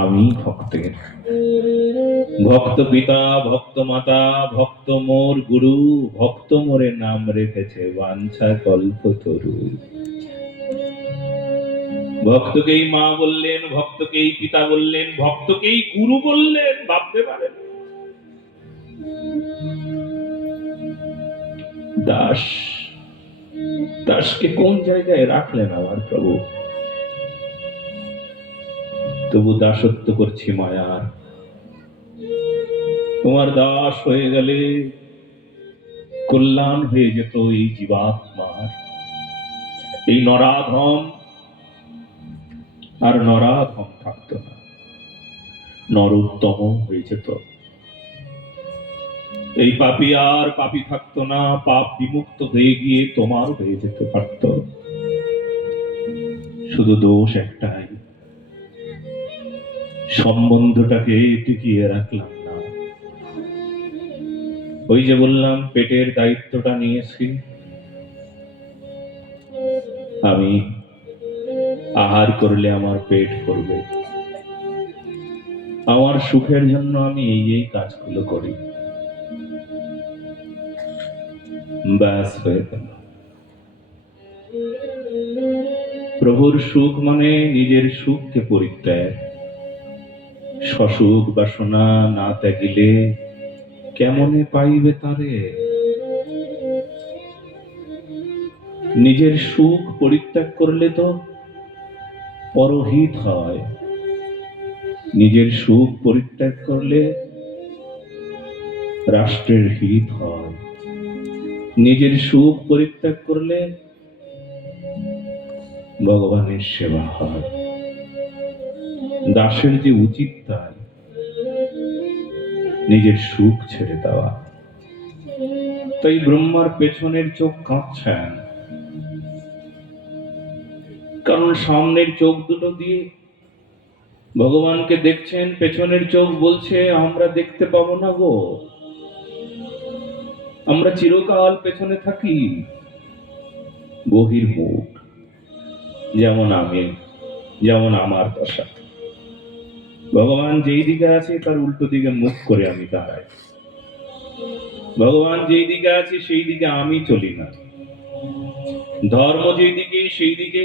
আমি ভক্তের, ভক্ত পিতা, ভক্ত মাতা, ভক্ত মোর গুরু, ভক্ত মোরে নাম রেখেছে বাঞ্ছা কল্পতরু। ভক্তকেই মা বললেন, ভক্তকেই পিতা বললেন, ভক্তকেই গুরু বললেন। ভাবতে পারেন? দাস, দাসকে কোন জায়গায় রাখলেন আমার প্রভু? তবু দাসত্ব করছি মায়ার। তোমার দাস হয়ে গেলে কল্যাণ হয়ে যেত এই জীবাত্মার। এই নরাধম আর নরাধম থাকতো না, নরোত্তম হয়ে যেত। এই পাপী আর পাপী থাকতো না, পাপ বিমুক্ত হয়ে গিয়ে তোমার হয়ে যেতে পারত। শুধু দোষ একটাই, সম্বন্ধটাকে টিকিয়ে রাখলাম না। ওই যে বললাম পেটের দায়িত্বটা নিয়েছি আমি। আহার করলে আমার পেট ভরবে, আমার সুখের জন্য আমি এই কাজগুলো করি। ব্যাস হয়ে গেল। প্রভুর সুখ মানে নিজের সুখকে পরিত্যাগ। সসুখ বাসনা না ত্যাগিলে কেমনে পাইবে তারে? নিজের সুখ পরিত্যাগ করলে তো পরহিত হয়, নিজের সুখ পরিত্যাগ করলে রাষ্ট্রের হিত হয়, নিজের সুখ পরিত্যাগ করলে ভগবানের সেবা হয়। দাসের যে উচিত তাই নিজের সুখ ছেড়ে দেওয়া। তাই ব্রহ্মার পেছনের চোখ কাঁদছেন, কারণ সামনের চোখ দুটো দিয়ে ভগবানকে দেখছেন, পেছনের চোখ বলছে আমরা দেখতে পাবো না গো, আমরা চিরকাল পেছনে থাকি। বহির্মুখ, যেমন আমি, যেমন আমার দশা। ভগবান যেই দিকে আছে তার উল্টো দিকে মুখ করে আমি দাঁড়াই। ভগবান যেই দিকে আছে সেই দিকে আমি চলি না। ধর্ম যেই দিকে সেই দিকে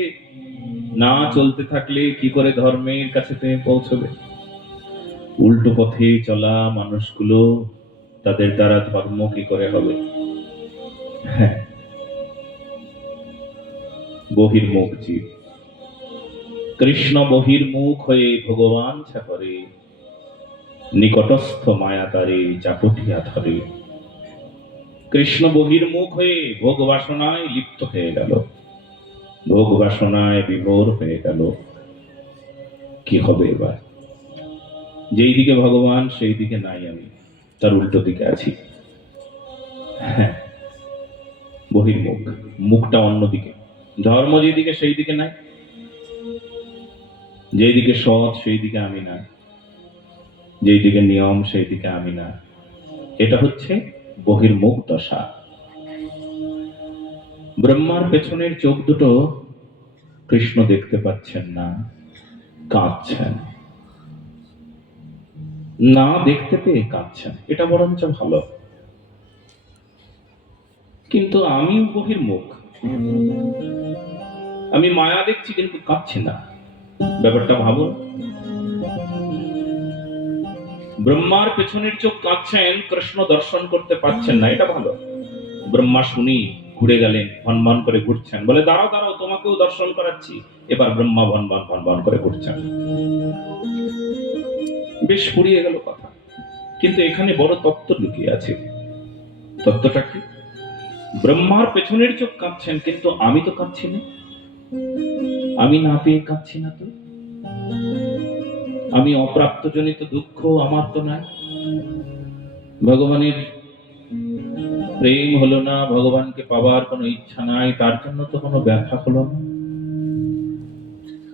না চলতে থাকলে কি করে ধর্মের কাছে তুমি পৌঁছবে? উল্টো পথে চলা মানুষগুলো, তাদের দ্বারা ধর্ম কি করে হবে? হ্যাঁ, বহির্মুখ জীব। কৃষ্ণ বহির্মুখ হয়ে ভগবান করে, নিকটস্থ মায়া তারে চাপটিয়া ধরে। কৃষ্ণ বহির্মুখ হয়ে ভোগ বাসনায় লিপ্ত হয়ে গেল, ভোগ বাসনায় বিভোর হয়ে গেল। কি হবে এবার? যেই দিকে ভগবান সেই দিকে নাই আমি, তার উল্টো দিকে আছি। হ্যাঁ, বহির্মুখ, মুখটা অন্যদিকে। ধর্ম যেদিকে সেই দিকে নাই, যেই দিকে সৎ সেই দিকে আমি না, যেই দিকে নিয়ম সেই দিকে আমি না। এটা হচ্ছে বহির্মুখ দশা। ব্রহ্মার পেছনের চোখ দুটো কৃষ্ণ দেখতে পাচ্ছেন না, কাঁদছেন। না দেখতে পেয়ে কাঁদছেন, এটা বরঞ্চ ভালো। কিন্তু আমিও বহির্মুখ, আমি মায়া দেখছি কিন্তু কাঁদছি না। ব্যাপারটা ভাবো। ব্রহ্মার পেছনের চোখ কাঁদছেন, কৃষ্ণ দর্শন করতে পাচ্ছেন না, এটা ভালো। ব্রহ্মা শুনি ঘুরে গেলেন, ভন করে ঘুরছেন, বলে দাঁড়াও দাঁড়াও তোমাকেও দর্শন করাচ্ছি। এবার ব্রহ্মা ভন করে ঘুরছেন। বেশ ফুরিয়ে গেল কথা, কিন্তু এখানে বড় তত্ত্ব লুকিয়ে আছে। তত্ত্বটা কি? ব্রহ্মার পেছনের চোখ কাঁদছেন, কিন্তু আমি তো কাঁদছি না। আমি না পেয়ে কাঁদছি না তো, আমি অপ্রাপ্ত জনিত দুঃখ আমার তো নাই। ভগবানের প্রেম হলো না, ভগবানকে পাবার কোনো ইচ্ছা নাই, তার জন্য তো কোনো ব্যথা হলো না।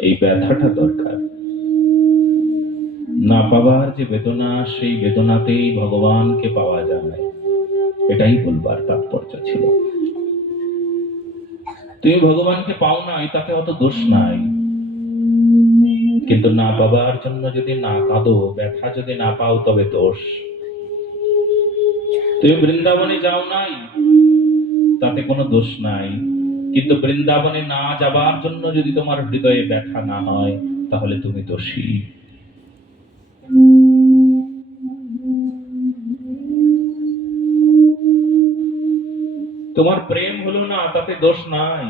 এই ব্যথাটা দরকার। না পাবার যে বেদনা, সেই বেদনাতেই ভগবানকে পাওয়া যায়, এটাই বলবার তাৎপর্য ছিল। তুমি ভগবানকে পাও নাই, তাতে অত দোষ নাই। কিন্তু না পাবার জন্য যদি না কাঁদো, ব্যথা যদি না পাও, তবে দোষ। তুমি বৃন্দাবনে যাও নাই, তাতে কোনো দোষ নাই, কিন্তু বৃন্দাবনে না যাবার জন্য যদি তোমার হৃদয়ে ব্যথা না হয়, তাহলে তুমি দোষী। তোমার প্রেম হলো না, তাতে দোষ নাই,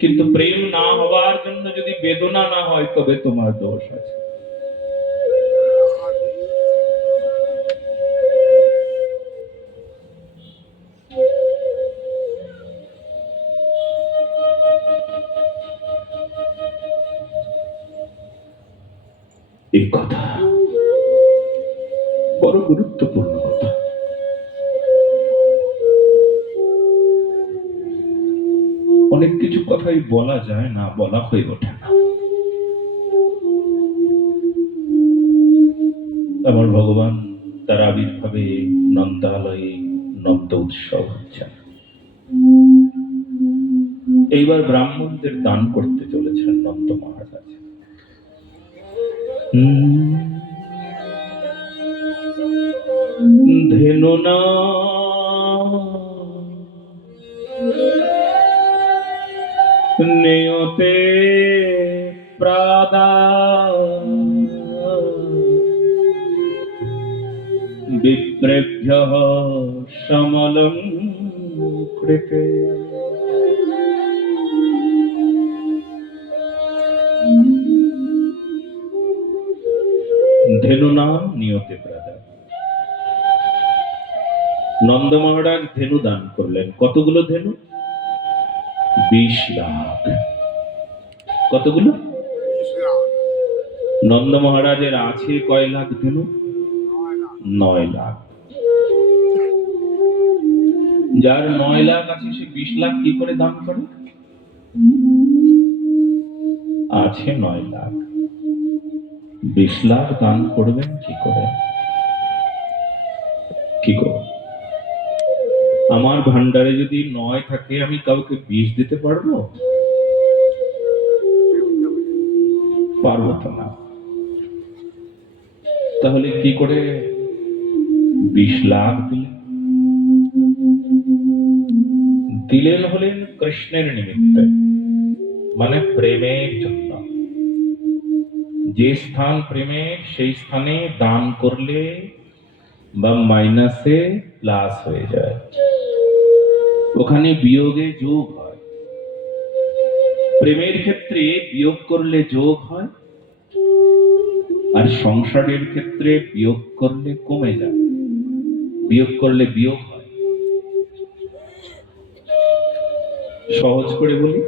কিন্তু প্রেম না হবার জন্য যদি বেদনা না হয়, তবে তোমার দোষ আছে। এই কথা বড় গুরুত্বপূর্ণ কথা। অনেক কিছু কথাই বলা যায় না, বলা হয়ে ওঠে না। আমার ভগবান তার আবির্ভাবে নন্দালয়ে নন্দ উৎসব হচ্ছে। এইবার ব্রাহ্মণদের দান করতে চলেছেন নন্দ মহারাজ। ধেনু না নিয়তে প্রাদা বিপ্রেভ্যঃ সমলং কৃতে। ধেনু নাম নিয়তে প্রাদা। নন্দ মহারাজ ধেনু দান করলেন। কতগুলো ধেনু? 20 লাখ। কতগুলো? নন্দ মহারাজের আছে কয় লাখ ধেনু? 9 লাখ। যার 9 লাখ আছে সে 20 লাখ কি করে দান করে? আছে 9 লাখ, 20 লাখ দান করবেন কি করে? কি করে? আমার ভান্ডারে যদি 9 থাকে, আমি কাউকে 20 দিতে পারবো? পারবো তো না। তাহলে কি করে 20 লাখ দিলেন? দিলেন হলেন কৃষ্ণের নিমিত্তে, মানে প্রেমের জন্য। যে স্থান প্রেমের, সেই স্থানে দান করলে বা মাইনাসে প্লাস হয়ে যায়, ওখানে বিয়োগে যোগ হয়। প্রেমের ক্ষেত্রে বিয়োগ করলে যোগ হয়, আর সংসারের ক্ষেত্রে বিয়োগ করলে কমে যায়, বিয়োগ করলে বিয়োগ হয়। সহজ করে বলি,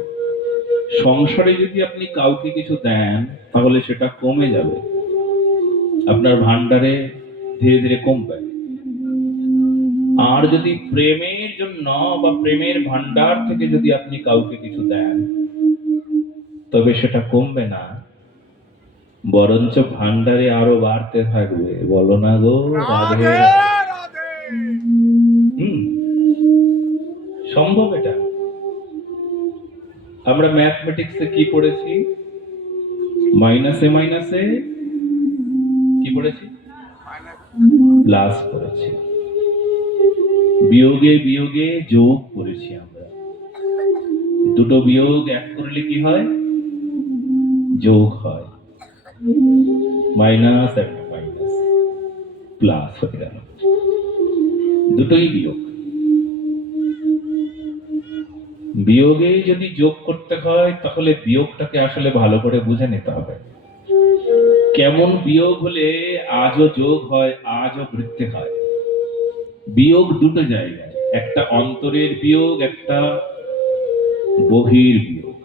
সংসারে যদি আপনি কাউকে কিছু দেন, তাহলে সেটা কমে যাবে, আপনার ভান্ডারে ধীরে ধীরে কমবে। আর যদি প্রেমের জন্য বা প্রেমের ভান্ডার থেকে যদি আপনি কাউকে কিছু দেন, তবে সেটা কমবে না, বরঞ্চ ভান্ডারে আরো বাড়তে থাকবে। বলো না গো রাধে রাধে। সম্ভব এটা। আমরা ম্যাথমেটিক্সে কি পড়েছি? মাইনাসে মাইনাসে কি পড়েছি? প্লাস পড়েছি। বিয়োগে বিয়োগে যোগ করেছি আমরা। দুটো বিয়োগ এক করলে কি হয়? যোগ হয়। মাইনাস একটা মাইনাস, প্লাস হয়ে গেল। দুটোই বিয়োগ। বিয়োগে যদি যোগ করতে হয়, তাহলে বিয়োগটাকে আসলে ভালো করে বুঝে নিতে হবে। কেমন বিয়োগ হলে আজও যোগ হয়, আজও বৃত্তি হয়? বিয়োগ দুটো জায়গায়, একটা অন্তরের বিয়োগ, একটা বহির বিয়োগ।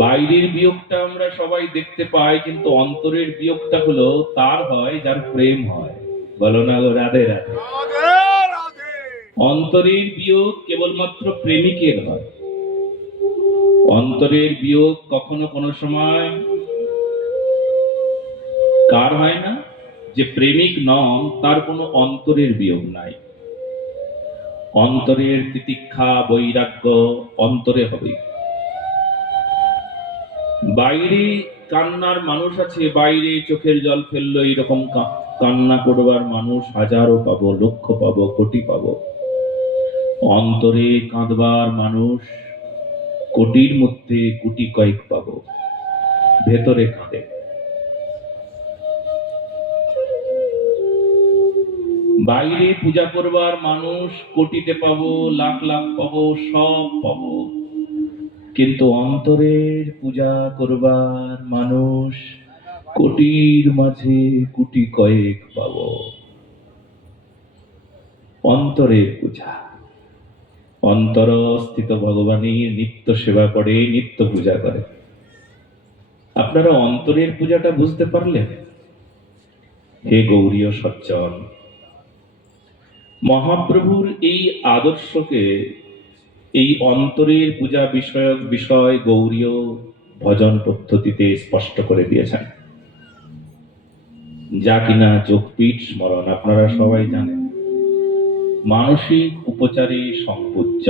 বাইরের বিয়োগটা আমরা সবাই দেখতে পাই, কিন্তু অন্তরের বিয়োগটা হলো তার হয় যার প্রেম হয়। বলো না গো রাধে রাধে। অন্তরের বিয়োগ কেবলমাত্র প্রেমিকের হয়। অন্তরের বিয়োগ কখনো কোনো সময় কার হয় না? যে প্রেমিক নন, তার কোনো অন্তরের বিয়োগ নাই। অন্তরের তিতিক্ষা বৈরাগ্য অন্তরে হবে। বাইরে কান্নার মানুষ আছে, বাইরে চোখের জল ফেললো, এইরকম কান্না করবার মানুষ হাজারো পাবো, লক্ষ পাবো, কোটি পাবো। অন্তরে কাঁদবার মানুষ কোটির মধ্যে কোটি কয়েক পাবো, ভেতরে কাঁদে। বাইরে পূজা করবার মানুষ কোটিতে পাবো, লাখ লাখ পাবো, সব পাবো, কিন্তু অন্তরের পূজা করবার মানুষ কোটির মাঝে কোটি কয়েক পাবো। অন্তরের পূজা, অন্তরস্থিত ভগবানের নিত্য সেবা করে, নিত্য পূজা করে। আপনারা অন্তরের পূজাটা বুঝতে পারলেন? হে গৌরীয় সজ্জন, মহাপ্রভুর এই আদর্শকে, এই অন্তরের পূজা বিষয়ক বিষয় গৌরীয় ভজন পদ্ধতিতে স্পষ্ট করে দিয়েছেন, যা কিনা যোগপীঠ স্মরণ আপনারা সবাই জানেন। মানসিক উপচারে সংপূজ্য,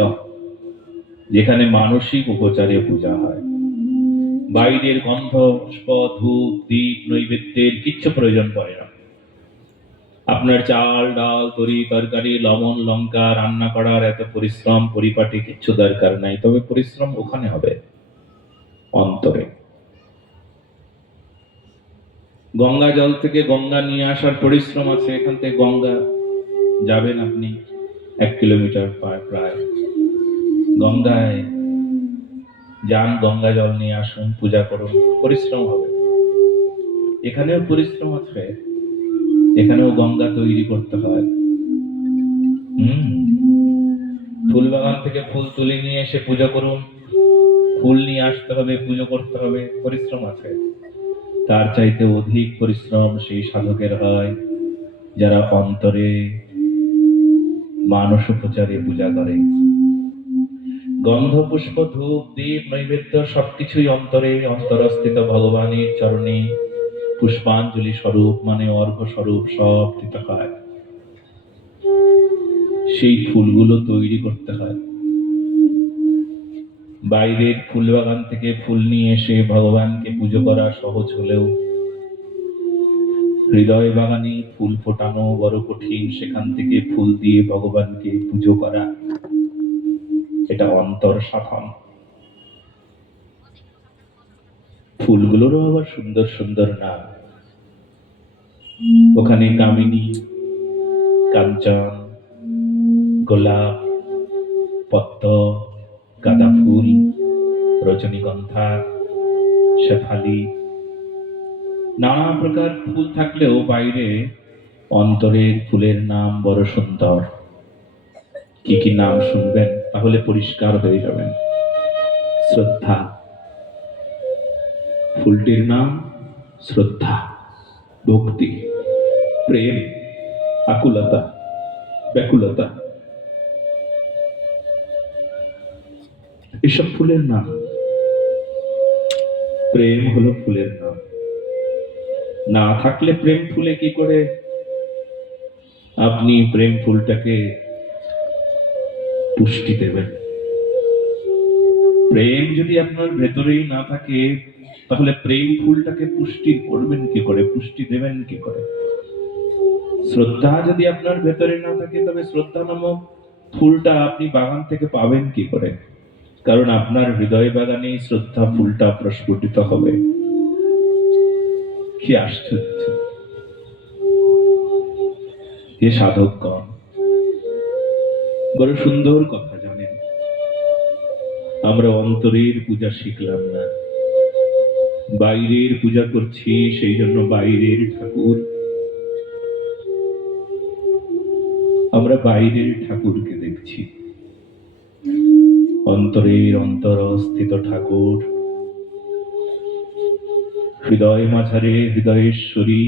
যেখানে মানসিক উপচারে পূজা হয়, বাইরের গন্ধ, পুষ্প, ধূপ, দীপ, নৈবেদ্যের কিচ্ছু প্রয়োজন পড়ে না। আপনার চাল ডাল তরি তরকারি লবণ লঙ্কা রান্না করার এত পরিশ্রম পরিপাটি কিচ্ছু দরকার নাই, তবে পরিশ্রম ওখানে হবে অন্তরে। গঙ্গা জল থেকে গঙ্গা নিয়ে আসার পরিশ্রম আছে, এখান থেকে গঙ্গা যাবেন আপনি 1 কিলোমিটার প্রায়, গঙ্গায় যান, গঙ্গা জল নিয়ে আসুন, পূজা করুন, পরিশ্রম হবে। এখানেও পরিশ্রম আছে, এখানেও গঙ্গা তৈরি করতে হয়। ফুল বাগান থেকে ফুল তুলে নিয়ে এসে পূজা করুন, ফুল নিয়ে আসতে হবে, পুজো করতে হবে, পরিশ্রম আছে। তার চাইতে অধিক পরিশ্রম সেই সাধকের হয় যারা অন্তরে মানস উপচারে পূজা করে। গন্ধ পুষ্প ধূপ দীপ নৈবেদ্য সবকিছুই অন্তরে, অন্তরস্থিত ভগবানের চরণে পুষ্পাঞ্জলি স্বরূপ মানে অর্ঘ্য স্বরূপ সব দিতে হয়। সেই ফুলগুলো তৈরি করতে হয়। বাইরের ফুল বাগান থেকে ফুল নিয়ে এসে ভগবানকে পুজো করা সহজ হলেও হৃদয় বাগানে ফুল ফোটানো বড় কঠিন। সেখান থেকে ফুল দিয়ে ভগবানকে পুজো করা, এটা অন্তর সাধন। ফুলগুলোরও আবার সুন্দর সুন্দর নাম। ওখানে কামিনী, কাঞ্চন, গোলাপ, পদ্ম, গাঁদা ফুল, রজনীগন্ধা, শেফালি, নানা প্রকার ফুল থাকলেও বাইরে অন্তরের ফুলের নাম বড় সুন্দর। কি কি নাম শুনবেন তাহলে পরিষ্কার হয়ে যাবেন। শ্রদ্ধা, ফুলটির নাম শ্রদ্ধা, ভক্তি, প্রেম, আকুলতা, ব্যাকুলতা, এসব ফুলের নাম। প্রেম হলো ফুলের নাম। না থাকলে প্রেম ফুলে কি করে আপনি প্রেম ফুলটাকে পুষ্টি দেবেন? প্রেম যদি আপনার ভেতরেই না থাকে তাহলে প্রেম ফুলটাকে পুষ্টি করবেন কি করে, পুষ্টি দেবেন কি করে? শ্রদ্ধা যদি আপনার ভেতরে না থাকে তবে শ্রদ্ধা নামক ফুলটা আপনি বাগান থেকে পাবেন কি করে? কারণ আপনার হৃদয় বাগানে শ্রদ্ধা ফুলটা প্রস্ফুটিত হবে। কি আশ্চর্য! হে সাধকগণ, বড় সুন্দর কথা জানেন। আমরা অন্তরের পূজা শিখলাম না, বাইরের পূজা করছি, সেই জন্য বাইরের ঠাকুর। আমরা বাইরের ঠাকুরকে দেখছি, অন্তরের অন্তরস্থিত ঠাকুর, হৃদয় মাঝারে হৃদয়েশ্বরী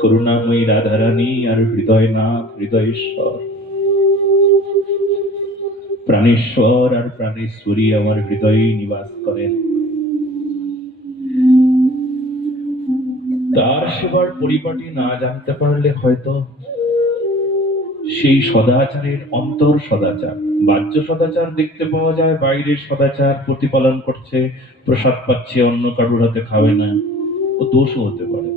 করুণাময়ী রাধারানী আর হৃদয়নাথ হৃদয়েশ্বর, প্রাণেশ্বর আর প্রাণেশ্বরী আমার হৃদয়ে নিবাস করেন। তার সেবার পরিপাটি না জানতে পারলে হয়তো সেই সদাচারের অন্তর সদাচার, বাহ্য সদাচার দেখতে পাওয়া যায়, বাইরের সদাচার প্রতিপালন করছে, প্রসাদ পাচ্ছে, অন্য কারোর হাতে খাবে না, ও দোষও হতে পারে।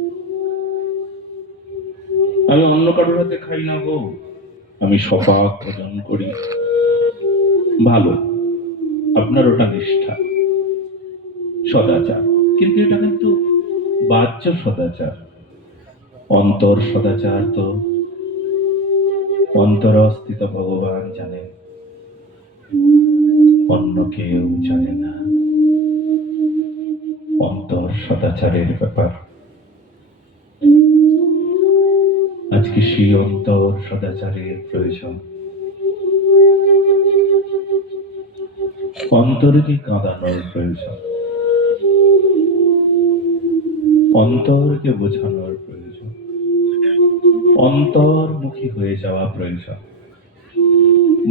আমি অন্য কারোর হাতে খাই না গো, আমি সপাক ভোজন করি। ভালো, আপনার ওটা নিষ্ঠা, সদাচার, কিন্তু এটা কিন্তু বাহ্য সদাচার। অন্তর সদাচার তো অন্তরস্থিত ভগবান জানেন, অন্য কেউ জানে না। অন্তর সদাচারের ব্যাপার। আজকে সেই অন্তর সদাচারের প্রয়োজন। অন্তরকে কাঁদানোর প্রয়োজন, অন্তরকে বোঝানোর প্রয়োজন, অন্তর্মুখী হয়ে যাওয়া প্রয়োজন।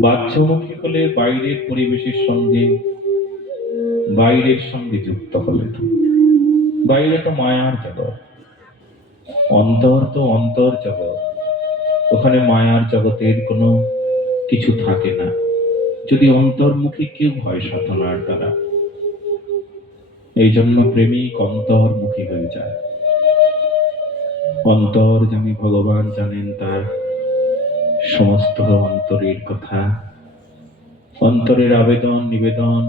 বাহ্যমুখী হলে বাইরের পরিবেশের সঙ্গে, বাইরের সঙ্গে যুক্ত হলে তো বাইরে তো মায়ার জগৎ, অন্তর তো অন্তর জগৎ, ওখানে মায়ার জগতের কোনো কিছু থাকে না যদি অন্তর্মুখী কেউ হয় সাধনার দ্বারা। এই জন্য প্রেমিক অন্তর্মুখী হয়ে যায়। অন্তর জানি ভগবান জানেন তার সমস্ত অন্তরের কথা, অন্তরের আবেদন নিবেদন,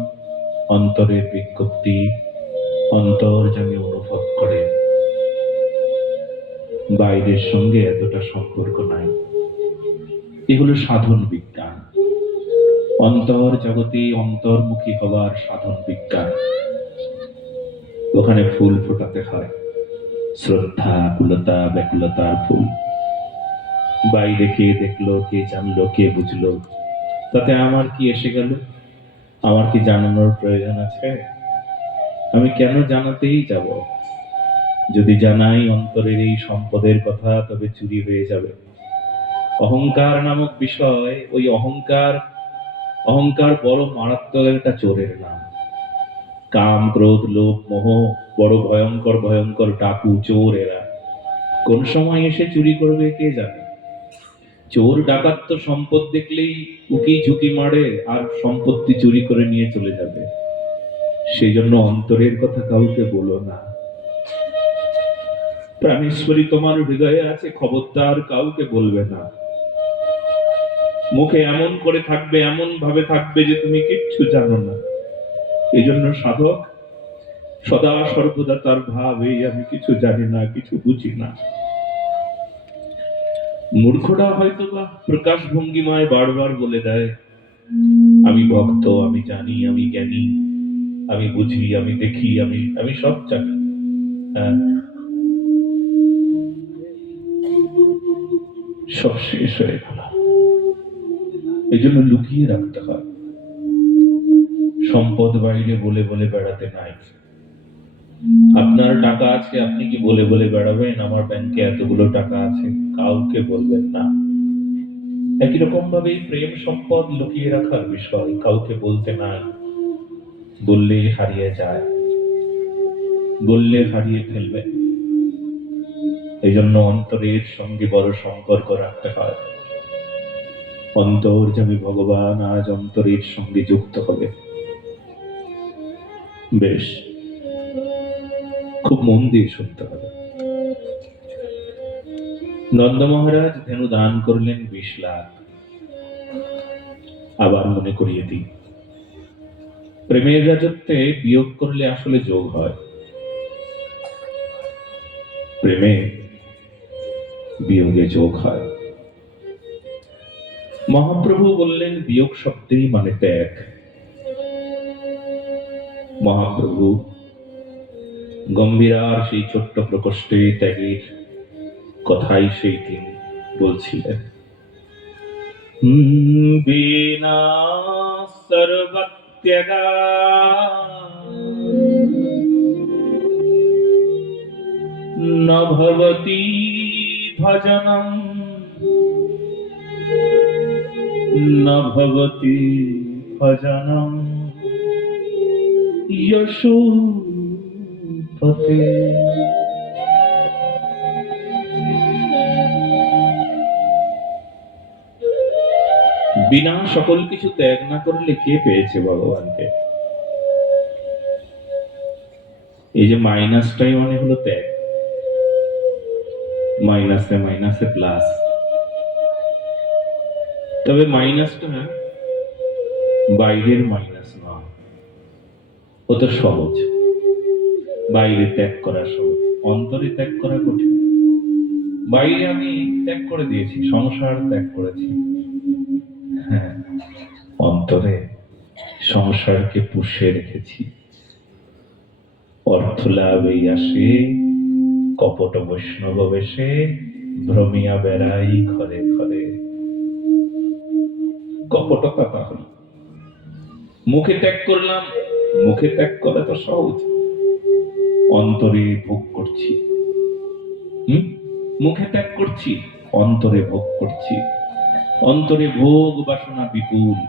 অন্তরের বিজ্ঞপ্তি অন্তর জানি অনুভব করে। বাইরের সঙ্গে এতটা সম্পর্ক নাই। এগুলো সাধন বিজ্ঞান, অন্তর জগতে অন্তর্মুখী হবার সাধন বিজ্ঞান। ওখানে ফুল ফোটাতে হয়, শ্রদ্ধা কুলতা ব্যাকুলতার ফুল। বাইরে কে দেখলো, কে জানলো, কে বুঝলো, তাতে আমার কি এসে গেল? আমার কি জানানোর প্রয়োজন আছে? আমি কেন জানাতেই যাব? যদি জানাই অন্তরের এই সম্পদের কথা, তবে চুরি হয়ে যাবে। অহংকার নামক বিষয়, ওই অহংকার, অহংকার বড় মারাত্মক একটা চোরের নাম। কাম ক্রোধ লোভ মোহ বড় ভয়ঙ্কর ভয়ঙ্কর ডাকু চোর এরা। কোন সময় এসে চুরি করবে কে জানে? চোর ডাকাত তো সম্পদ দেখলেই উকি ঝুঁকি মারে আর সম্পত্তি চুরি করে নিয়ে চলে যাবে। সেই জন্য অন্তরের কথা কাউকে বলো না। প্রাণেশ্বরী তোমার হৃদয়ে আছে, খবরদার কাউকে বলবে না। মুখে এমন করে থাকবে, এমন ভাবে থাকবে যে তুমি কিচ্ছু জানো না। এই জন্য সাধক সদা সর্বদা তার ভাব এই, আমি কিছু জানি না, কিছু বুঝি না। মূর্খরা হয়তো বা প্রকাশ ভঙ্গিমায় বারবার বলে দেয়, আমি ভক্ত, আমি জানি, আমি জ্ঞানী, আমি বুঝি, আমি দেখি, আমি আমি সব জানি। হ্যাঁ, সব শেষ হয়ে গেল। এই জন্য লুকিয়ে রাখতে হয়। সম্পদ বাইরে বলে বলে বেড়াতে নাই। আপনার টাকা আছে, আপনি কি বলে বলে বেড়াবেন আমার ব্যাংকে এতগুলো টাকা আছে? কাউকে বলবেন না। একই রকম ভাবে প্রেম সম্পদ লুকিয়ে রাখার বিষয়, কাউকে বলতে নাই। বললে হারিয়ে যায়, বললে হারিয়ে ফেলবে। এই জন্য অন্তরের সঙ্গে বড় সম্পর্ক রাখতে হয়। অন্তর যাবে ভগবান আজ অন্তরের সঙ্গে যুক্ত হবে। বেশ, খুব মন দিয়ে শুনতে হবে। নন্দ মহারাজ ধেনু দান করলেন 20 লাখ। আবার মনে করিয়ে দিই, প্রেমের রাজত্বে বিয়োগ করলে আসলে যোগ হয়। প্রেমে বিয়োগে যোগ হয়। মহাপ্রভু বললেন বিয়োগ শব্দেই মানে ত্যাগ। মহাপ্রভু গম্ভীরার সেই ছোট্ট প্রকোষ্ঠে ত্যাগের কথাই সেই দিন বলছিলেন। বিনা সর্বত্যাগা ন ভবতি ভজনম, ন ভবতি ভজনম যশোপতে। বিনা সকল কিছু ত্যাগ না করলে কে পেয়েছে ভগবানকে? এই যে মাইনাসটাই মানে হলো ত্যাগ, মাইনাসে মাইনাসে প্লাস। তবে মাইনাসটা বাইরের মাইনাস নয়, ও তো সহজ। বাইরে ত্যাগ করা সহজ, অন্তরে ত্যাগ করা কঠিন। বাইরে আমি ত্যাগ করে দিয়েছি, সংসার ত্যাগ করেছি, হ্যাঁ, অন্তরে সংসারকে পুষে রেখেছি। অর্থ লাভ এই আসে, কপট বৈষ্ণব বেশে, ভ্রমিয়া বেড়াই ঘরে ঘরে। কপটতা তাহলে মুখে ত্যাগ করলাম, মুখে ত্যাগ করা তো সহজ, অন্তরে ভোগ করছি। মুখে ত্যাগ করছি, অন্তরে ভোগ করছি। অন্তরে ভোগ বাসনা বিপুল,